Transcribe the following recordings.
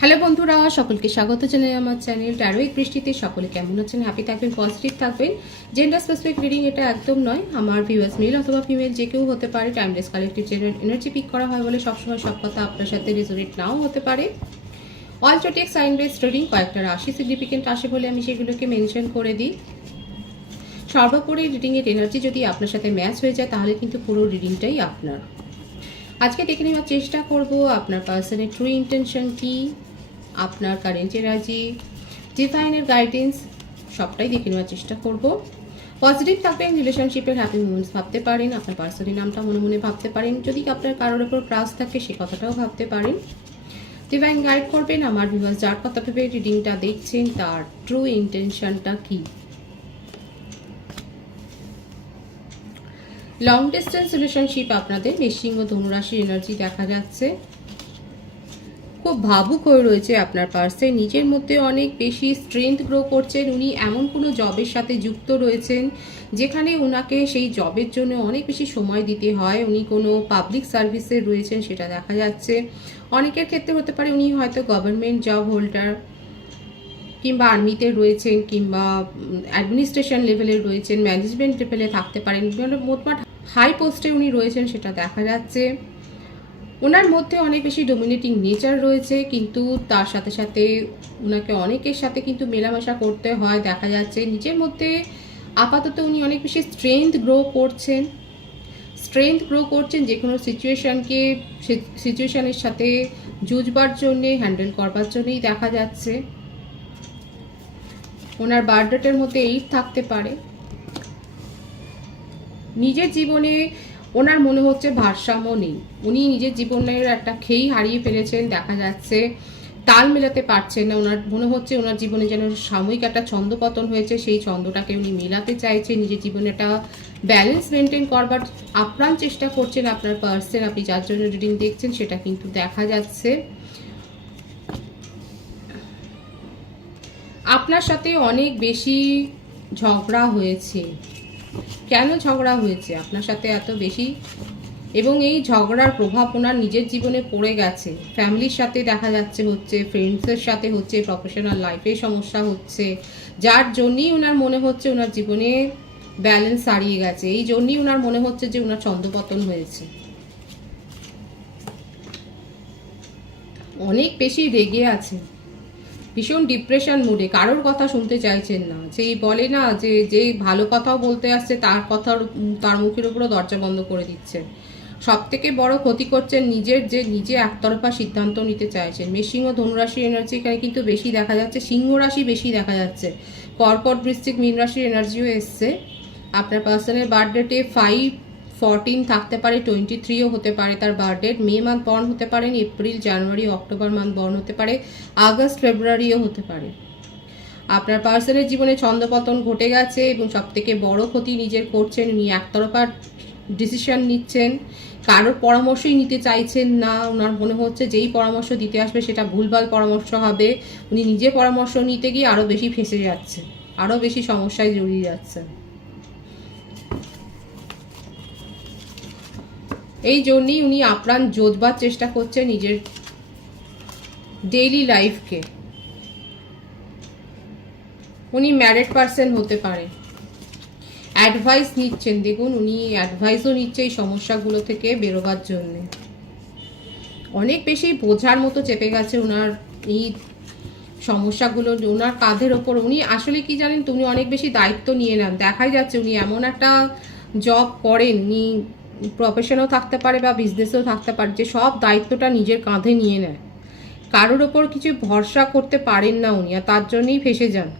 Hello বন্ধুরা, সকলকে স্বাগত জানাই আমার চ্যানেল ট্যারোইক বৃষ্টিতে সকলে কেমন আছেন? হ্যাপি থাকবেন পজিটিভ থাকবেন। জেন্ডার স্পেসিফিক রিডিং এটা একদম নয়। আমার ভিউয়ার্স মেল অথবা ফিমেল যে কেউ হতে পারে timeless collective general energy pick করা হয় বলে সবসময় সব কথা আপনার সাথে রেজোনেট নাও হতে পারে। অলটোটেক সাইন বেসড রিডিং কয়েকটা রাশি সিগনিফিকেন্ট আসে বলে আমি সেগুলোকে মেনশন করে দিই। সর্বোপরি রিডিংয়ের এনার্জি যদি আপনার সাথে ম্যাচ হয়ে যায়, তাহলে কিন্তু পুরো রিডিংটাই আপনার। আজকে দেখে নেওয়ার চেষ্টা করব আপনার পার্সনের ট্রু ইন্টেনশন কি আপনার কারেন্ট এনার্জি ডিভাইনের গাইডেন্স সবটাই দেখে নেওয়ার চেষ্টা করব। পজিটিভ থাকবেন রিলেশনশিপের হ্যাপি মুমেন্টস ভাবতে পারেন, আপনার পার্সনের নামটা মনে মনে ভাবতে পারেন। যদি আপনার কারোর ওপর ক্রাস থাকে, সে কথাটাও ভাবতে পারেন। ডিভাইন গাইড করবেন, আমার ভিভাস যার কথা ভেবে রিডিংটা দেখছেন, তার ট্রু ইন্টেনশনটা কী? লং ডিস্টেন্স রিলেশনশিপ আপনাদের মেশিং ও ধনুরাশির এনার্জি দেখা যাচ্ছে। খুব ভাবুক হয়ে রয়েছে আপনার পার্সে নিজের মধ্যে অনেক বেশি স্ট্রেংথ গ্রো করছেন। উনি এমন কোনো জবের সাথে যুক্ত রয়েছেন, যেখানে ওনাকে সেই জবের জন্য অনেক বেশি সময় দিতে হয়। উনি কোনো পাবলিক সার্ভিসে রয়েছেন, সেটা দেখা যাচ্ছে। অনেকের ক্ষেত্রে হতে পারে উনি হয়তো গভর্নমেন্ট জব হোল্ডার কিংবা আর্মিতে রয়েছেন কিংবা অ্যাডমিনিস্ট্রেশন লেভেলে রয়েছেন ম্যানেজমেন্ট লেভেলে থাকতে পারেন। মোটমাট হাই পোস্টে উনি রয়েছেন, সেটা দেখা যাচ্ছে। ওনার মধ্যে অনেক বেশি ডোমিনেটিং নেচার রয়েছে, কিন্তু তার সাথে সাথে ওনাকে অনেকের সাথে কিন্তু মেলামেশা করতে হয়। দেখা যাচ্ছে নিজের মধ্যে আপাতত উনি অনেক বেশি স্ট্রেংথ গ্রো করছেন। স্ট্রেংথ গ্রো করছেন যে কোনো সিচুয়েশানকে সিচুয়েশানের সাথে জুজবার জন্যে হ্যান্ডেল করবার জন্যই দেখা যাচ্ছে। ওনার বার্থডেটের মধ্যে এইট থাকতে পারে। নিজের জীবনে ওনার মনে হচ্ছে ভারসাম্য নেই। উনি নিজের জীবনের একটা খেই হারিয়ে ফেলেছেন, দেখা যাচ্ছে তাল মেলাতে পারছেন না। ওনার মনে হচ্ছে ওনার জীবনে যেন সাময়িক একটা ছন্দপতন হয়েছে, সেই ছন্দটাকে উনি মেলাতে চাইছে নিজের জীবনে একটা ব্যালেন্স মেনটেন করবার আপ্রাণ চেষ্টা করছেন আপনার পার্সেন আপনি যার জন্য রিডিং দেখছেন, সেটা কিন্তু দেখা যাচ্ছে। আপনার সাথে অনেক বেশি ঝগড়া হয়েছে। কেন ঝগড়া হয়েছে? আপনার সাথে এত বেশি? এবং এই ঝগড়ার প্রভাব ওনার নিজের জীবনে পড়ে গেছে। ফ্যামিলির সাথে দেখা যাচ্ছে হচ্ছে ফ্রেন্ডসের সাথে হচ্ছে প্রফেশনাল লাইফে সমস্যা হচ্ছে। যার জন্যই ওনার মনে হচ্ছে ওনার জীবনে ব্যালেন্স হারিয়ে গেছে। এই জন্যই ওনার মনে হচ্ছে যে ওনার ছন্দপতন হয়েছে। অনেক বেশি রেগে আছে। ভীষণ ডিপ্রেশন মুডে কারোর কথা শুনতে চাইছেন না। যেই বলে না যে যে ভালো কথাও বলতে আসছে, তার কথার তার মুখের উপরও দরজা বন্ধ করে দিচ্ছেন সব থেকে বড় ক্ষতি করছেন নিজের যে, নিজে একতরফা সিদ্ধান্ত নিতে চাইছেন। ও ধনুরাশি এনার্জি এখানে কিন্তু বেশি দেখা যাচ্ছে, সিংহ রাশি বেশি দেখা যাচ্ছে। কর্কট বৃশ্চিক মীন রাশির এনার্জিও এসছে। আপনার পার্সনের বার্থডেটে ফাইভ ফরটিন থাকতে পারে টোয়েন্টি থ্রিও হতে পারে তার বার্থডেট মে মান্থ বর্ন হতে পারেন April January October month born হতে পারে, আগস্ট ফেব্রুয়ারিও হতে পারে। আপনার পার্সনের জীবনে ছন্দপতন ঘটে গেছে এবং সব থেকে বড় ক্ষতি নিজের করছেন, উনি একতরফা ডিসিশন নিচ্ছেন। কারোর পরামর্শই নিতে চাইছেন না, ওনার মনে হচ্ছে যেই পরামর্শ দিতে আসবে সেটা ভুলভাল পরামর্শ হবে। উনি নিজে পরামর্শ নিতে গিয়ে আরও বেশি ফেসে যাচ্ছে আরও বেশি সমস্যায় জড়িয়ে যাচ্ছে এই জন্যই উনি আপ্রাণ যোজবার চেষ্টা করছে নিজের ডেইলি লাইফকে উনি ম্যারিড পার্সন হতে পারে। অ্যাডভাইস নিচ্ছেন, দেখুন, উনি অ্যাডভাইসও নিচ্ছে এই সমস্যাগুলো থেকে বেরোবার জন্যে। অনেক বেশি বোঝার মতো চেপে গেছে ওনার এই সমস্যাগুলো ওনার কাঁধের ওপর। উনি আসলে কি জানেন তো, উনি অনেক বেশি দায়িত্ব নিয়ে নেন। দেখাই যাচ্ছে উনি এমন একটা জব করেন উনি প্রফেশনও থাকতে পারে বা বিজনেসেও থাকতে পারে, যে সব দায়িত্বটা নিজের কাঁধে নিয়ে নেয়। কারোর ওপর কিছু ভরসা করতে পারেন না উনি, আর তার জন্যই ফেসে যান।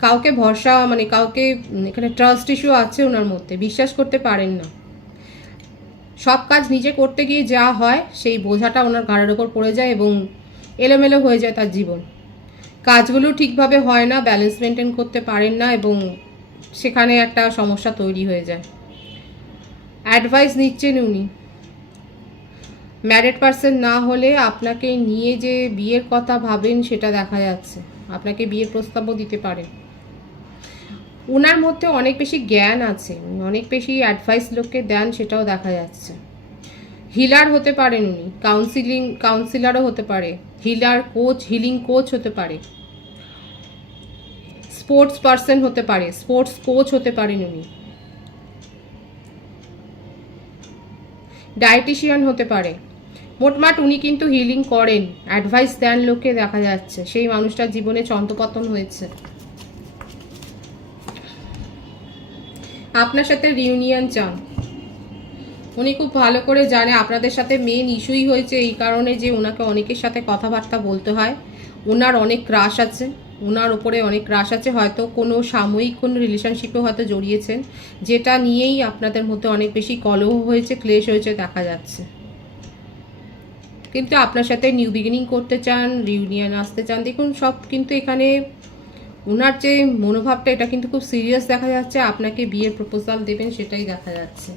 কাউকে ভরসা মানে কাউকে এখানে ট্রাস্ট ইস্যু আছে ওনার মধ্যে, বিশ্বাস করতে পারেন না। সব কাজ নিজে করতে গিয়ে যা হয়, সেই বোঝাটা ওনার ঘাড়ের ওপর পড়ে যায় এবং এলোমেলো হয়ে যায় তার জীবন। কাজগুলো ঠিকভাবে হয় না ব্যালেন্স মেনটেন করতে পারেন না এবং সেখানে একটা সমস্যা তৈরি হয়ে যায়। অ্যাডভাইস নিচ্ছেন উনি। ম্যারিড পার্সন না হলে আপনাকে নিয়ে যে বিয়ের কথা ভাবেন সেটা দেখা যাচ্ছে। আপনাকে বিয়ের প্রস্তাবও দিতে পারে। ওনার মধ্যে অনেক বেশি জ্ঞান আছে। অনেক বেশি অ্যাডভাইস লোককে দেন সেটাও দেখা যাচ্ছে। হিলার হতে পারেন উনি। কাউন্সিলিং, কাউন্সিলারও হতে পারে। হিলার কোচ, হিলিং কোচ হতে পারে। স্পোর্টস পার্সন হতে পারে। স্পোর্টস কোচ হতে পারেন উনি। ডায়েটিশিয়ান হতে পারে। মোটমাট উনি কিন্তু হিলিং করেন, অ্যাডভাইস দেন লোককে দেখা যাচ্ছে। সেই মানুষটার জীবনে চন্দ্রপতন হয়েছে। আপনার সাথে রিউনিয়ন চান। উনি খুব ভালো করে জানে, আপনাদের সাথে মেন ইস্যুই হয়েছে এই কারণে যে ওনাকে অনেকের সাথে কথাবার্তা বলতে হয়। ওনার অনেক ক্রাশ আছে। ওনার ওপরে অনেক ক্রাশ আছে, হয়তো কোনো সাময়িক কোনো রিলেশনশিপে হয়তো জড়িয়েছেন, যেটা নিয়েই আপনাদের মধ্যে অনেক বেশি কলহ হয়েছে, ক্লেশ হয়েছে, দেখা যাচ্ছে। কিন্তু আপনার সাথে নিউ বিগিনিং করতে চান রিউনিয়ন আসতে চান, দেখুন, সব কিন্তু এখানে ওনার যে মনোভাবটা, এটা কিন্তু খুব সিরিয়াস দেখা যাচ্ছে, আপনাকে বিয়ের প্রপোজাল দেবেন, সেটাই দেখা যাচ্ছে।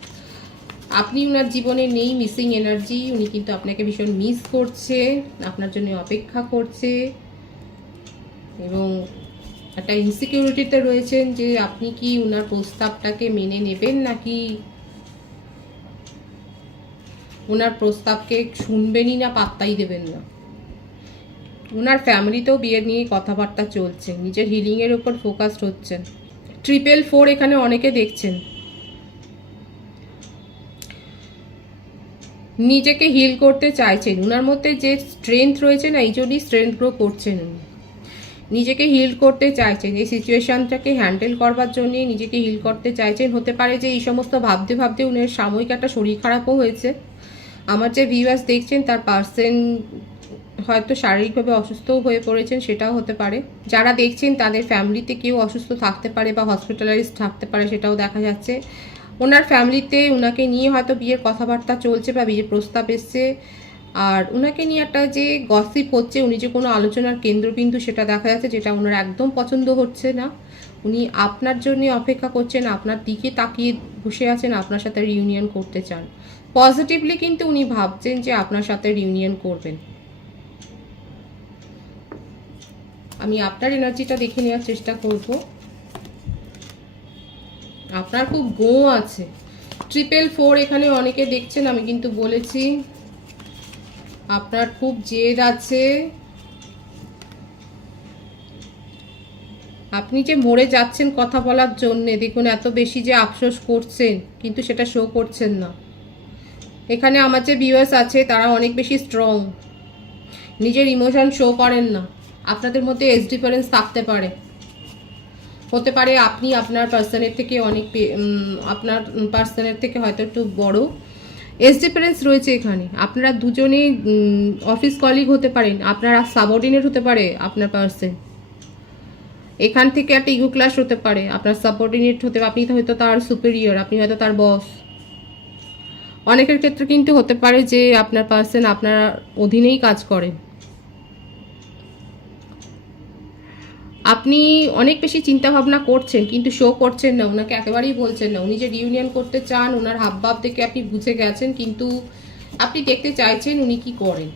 আপনি ওনার জীবনে নেই মিসিং এনার্জি উনি কিন্তু আপনাকে ভীষণ মিস করছে, আপনার জন্য অপেক্ষা করছে। এবং একটা ইনসিকিউরিটিতে রয়েছেন যে আপনি কি ওনার প্রস্তাবটাকে মেনে নেবেন নাকি ওনার প্রস্তাবকে শুনবেনই না, পাত্তাই দেবেন না? ওনার ফ্যামিলিতেও বিয়ে নিয়ে কথাবার্তা চলছে, নিজের হিলিংয়ের উপর ফোকাসড হচ্ছেন। ট্রিপল ফোর এখানে অনেকে দেখছেন। নিজেকে হিল করতে চাইছেন ওনার মধ্যে যে স্ট্রেংথ রয়েছে না, এই জন্যই স্ট্রেংথ গ্রো করছেন উনি। নিজেকে হিল করতে চাইছেন, এই সিচুয়েশনটাকে হ্যান্ডেল করবার জন্য নিজেকে হিল করতে চাইছেন। হতে পারে যে এই সমস্ত ভাবতে ভাবতে উনার সাময়িক একটা শরীর খারাপও হয়েছে। আমার যে ভিউয়ার্স দেখছেন, তার পার্সেন হয়তো শারীরিকভাবে অসুস্থও হয়ে পড়েছেন, সেটাও হতে পারে। যারা দেখছেন, তাদের ফ্যামিলিতে কেউ অসুস্থ থাকতে পারে বা হসপিটালাইজ থাকতে পারে, সেটাও দেখা যাচ্ছে। ওনার ফ্যামিলিতে ওনাকে নিয়ে হয়তো বিয়ের কথাবার্তা চলছে বা বিয়ের প্রস্তাব এসছে। আর ওনাকে নিয়ে একটা যে গসিপ হচ্ছে, উনি যে কোনো আলোচনার কেন্দ্রবিন্দু সেটা দেখা যাচ্ছে, যেটা ওনার একদম পছন্দ হচ্ছে না। উনি আপনার জন্য অপেক্ষা করছেন, আপনার দিকে তাকিয়ে বসে আছেন, আপনার সাথে রিউনিয়ন করতে চান। পজিটিভলি কিন্তু উনি ভাবছেন যে আপনার সাথে রিউনিয়ন করবেন। আমি আপনার এনার্জিটা দেখে নেওয়ার চেষ্টা করব। আপনার খুব গো আছে। ট্রিপল ফোর এখানে অনেকে দেখছেন, আমি কিন্তু বলেছি আপনার খুব জেদ আছে। আপনি যে মরে যাচ্ছেন কথা বলার জন্যে, দেখুন এত বেশি যে আফসোস করছেন, কিন্তু সেটা শো করছেন না। এখানে আমার যে ভিউয়ার্স আছে, তারা অনেক বেশি স্ট্রং নিজের ইমোশন শো করেন না। আপনাদের মধ্যে এজ ডিফারেন্স থাকতে পারে। হতে পারে আপনি আপনার পার্সনের থেকে অনেক আপনার পার্সনের থেকে হয়তো একটু বড়। এজ ডিফারেন্স রয়েছে এখানে। আপনারা দুজনেই অফিস কলিগ হতে পারেন। আপনারা সাবঅর্ডিনেট হতে পারে আপনার পার্সেন এখান থেকে একটা ইগো ক্লাস হতে পারে। আপনার সাবঅর্ডিনেট হতে, আপনি হয়তো তার সুপেরিয়র আপনি হয়তো তার বস অনেকের ক্ষেত্রে কিন্তু হতে পারে যে আপনার পার্সেন আপনার অধীনেই কাজ করেন আপনি অনেক বেশি চিন্তা ভাবনা করছেন, কিন্তু শো করছেন না, ওনাকে একেবারেই বলছেন না। উনি যে রিউনিয়ন করতে চান, ওনার হাবভাব দেখে আপনি বুঝে গেছেন, কিন্তু আপনি দেখতে চাইছেন উনি কি করেন।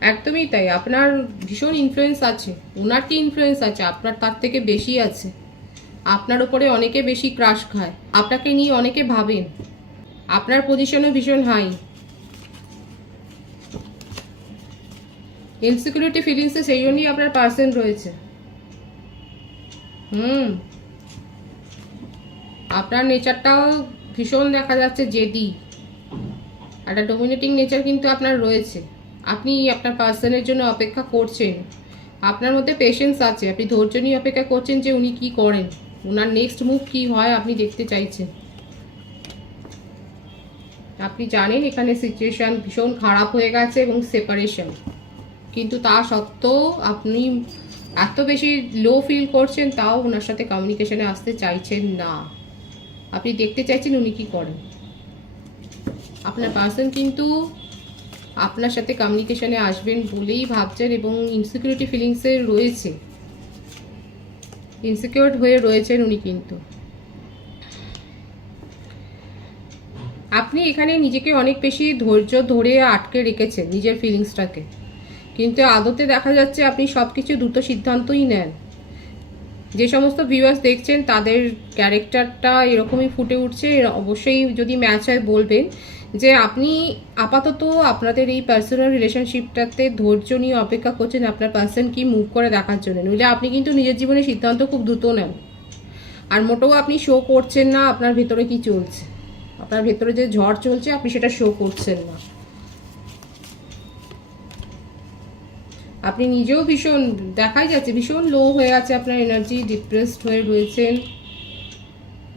একদমই তাই, আপনার ভীষণ ইনফ্লুয়েন্স আছে, ওনার কি ইনফ্লুয়েন্স আছে? আপনার তার থেকে বেশি আছে। আপনার ওপরে অনেকে বেশি ক্রাশ খায়। আপনাকে নিয়ে অনেকে ভাবেন। আপনার পজিশনও ভীষণ হাই ইনসিকিউরিটি ফিলিংসে সেই জন্যই আপনার পার্সেন্ট রয়েছে। হুম। আপনার নেচারটাও ভীষণ দেখা যাচ্ছে জেদি একটা ডোমিনেটিং নেচার কিন্তু আপনার রয়েছে। আপনি আপনার পার্সনের জন্য অপেক্ষা করছেন। আপনার মধ্যে পেশেন্স আছে। আপনি ধৈর্য নিয়ে অপেক্ষা করছেন যে উনি কি করেন। ওনার নেক্সট মুভ কি হয় আপনি দেখতে চাইছেন। আপনি জানেন এখানে সিচুয়েশন ভীষণ খারাপ হয়ে গেছে এবং সেপারেশন কিন্তু তা সত্ত্বেও আপনি এত বেশি লো ফিল করছেন, তাও ওনার সাথে কমিউনিকেশনে আসতে চাইছেন না। আপনি দেখতে চাইছেন উনি কি করেন? আপনার পার্সন কিন্তু আপনার সাথে কমিউনিকেশনে আসবেন বলেই ভাবছেন এবং ইনসিকিউরিটি ফিলিংসে রয়েছে। ইনসিকিউর হয়ে রয়েছেন উনি কিন্তু। আপনি এখানে নিজেকে অনেক বেশি ধৈর্য ধরে আটকে রেখেছেন নিজের ফিলিংসটাকে কিন্তু আদতে দেখা যাচ্ছে আপনি সব কিছু দ্রুত সিদ্ধান্তই নেন। যে সমস্ত ভিউয়ার্স দেখছেন, তাদের ক্যারেক্টারটা এরকমই ফুটে উঠছে। অবশ্যই যদি ম্যাচ হয় বলবেন যে আপনি আপাতত আপনাদের এই পার্সোনাল রিলেশনশিপটাতে ধৈর্য নিয়ে অপেক্ষা করছেন আপনার পার্সন কি মুভ করে দেখার জন্য। নইলে আপনি কিন্তু নিজের জীবনে সিদ্ধান্ত খুব দ্রুত নেন। আর মোটেও আপনি শো করছেন না, আপনার ভেতরে কি চলছে? আপনার ভেতরে যে ঝড় চলছে, আপনি সেটা শো করছেন না। আপনি নিজেও ভীষণ, দেখাই যাচ্ছে, ভীষণ লো হয়ে আছে আপনার এনার্জি ডিপ্রেসড হয়ে রয়েছেন।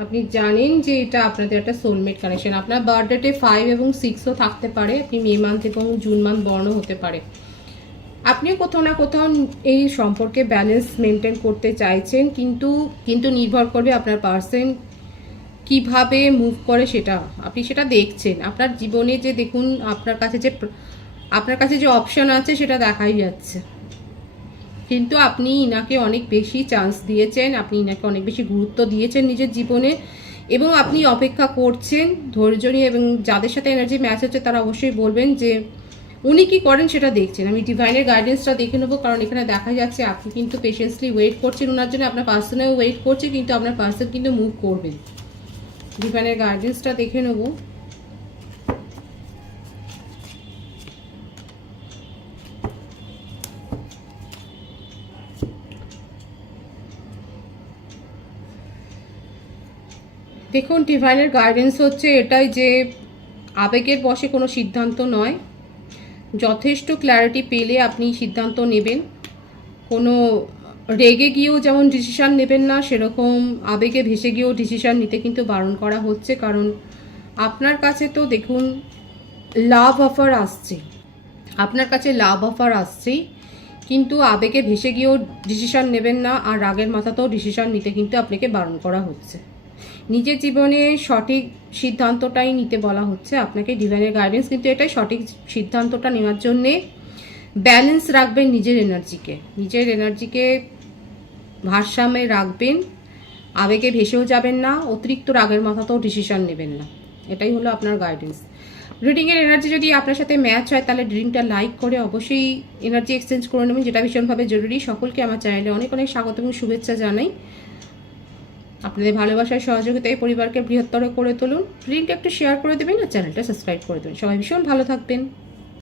আপনি জানেন যে এটা আপনাদের একটা সোলমেট কানেকশন আপনার বার্থডেতে ফাইভ এবং সিক্সও থাকতে পারে, আপনি মে মান্থ এবং জুন মান্থ বর্ণ হতে পারে। আপনিও কোথাও না কোথাও এই সম্পর্কে ব্যালেন্স মেনটেন করতে চাইছেন, কিন্তু কিন্তু নির্ভর করবে আপনার পার্সন কীভাবে মুভ করে সেটা। আপনি সেটা দেখছেন। আপনার জীবনে যে দেখুন, আপনার কাছে যে আপনার কাছে যে অপশন আছে সেটা দেখাই যাচ্ছে। কিন্তু আপনি ইনাকে অনেক বেশি চান্স দিয়েছেন, আপনি ইনাকে অনেক বেশি গুরুত্ব দিয়েছেন নিজের জীবনে এবং আপনি অপেক্ষা করছেন ধৈর্য নিয়ে এবং যাদের সাথে এনার্জি ম্যাচ হচ্ছে তারা অবশ্যই বলবেন যে উনি কি করেন সেটা দেখছেন। আমি ডিভাইনের গাইডেন্সটা দেখে নেব, কারণ এখানে দেখা যাচ্ছে আপনি কিন্তু পেশেন্সলি ওয়েট করছেন। ওনার জন্য আপনার পার্সনেও ওয়েট করছে, কিন্তু আপনার পার্সন কিন্তু মুভ করবেন ডিভাইনের গাইডেন্সটা দেখে নেব। দেখুন ডিভাইনের গাইডেন্স হচ্ছে এটাই যে আবেগের বশে কোনো সিদ্ধান্ত নয়। যথেষ্ট ক্ল্যারিটি পেলে আপনি সিদ্ধান্ত নেবেন। কোনো রেগে গিয়েও যেমন ডিসিশান নেবেন না, সেরকম আবেগে ভেসে গিয়েও ডিসিশান নিতে কিন্তু বারণ করা হচ্ছে। কারণ আপনার কাছে তো দেখুন লাভ অফার আসছে। আপনার কাছে লাভ অফার আসছেই কিন্তু আবেগে ভেসে গিয়েও ডিসিশান নেবেন না, আর রাগের মাথাতেও ডিসিশান নিতে কিন্তু আপনাকে বারণ করা হচ্ছে। নিজের জীবনে সঠিক সিদ্ধান্তটাই নিতে বলা হচ্ছে। আপনাকে ডিভাইনের গাইডেন্স কিন্তু এটাই সঠিক সিদ্ধান্তটা নেওয়ার জন্যে ব্যালেন্স রাখবেন নিজের এনার্জিকে নিজের এনার্জিকে ভারসাম্যে রাখবেন। আবেগে ভেসেও যাবেন না, অতিরিক্ত রাগের মাথাতেও ডিসিশন নেবেন না। এটাই হলো আপনার গাইডেন্স রিডিংয়ের এনার্জি যদি আপনার সাথে ম্যাচ হয়, তাহলে রিডিংটা লাইক করে অবশ্যই এনার্জি এক্সচেঞ্জ করে নেবেন, যেটা ভীষণভাবে জরুরি। সকলকে আমার চ্যানেলে অনেক অনেক স্বাগত এবং শুভেচ্ছা জানাই। আপনাদের ভালোবাসার সহযোগিতায় পরিবারকে বৃহত্তর করে তুলুন। লিঙ্কটা একটু শেয়ার করে দেবেন আর চ্যানেলটা সাবস্ক্রাইব করে দেবেন। সবাই ভীষণ ভালো থাকবেন।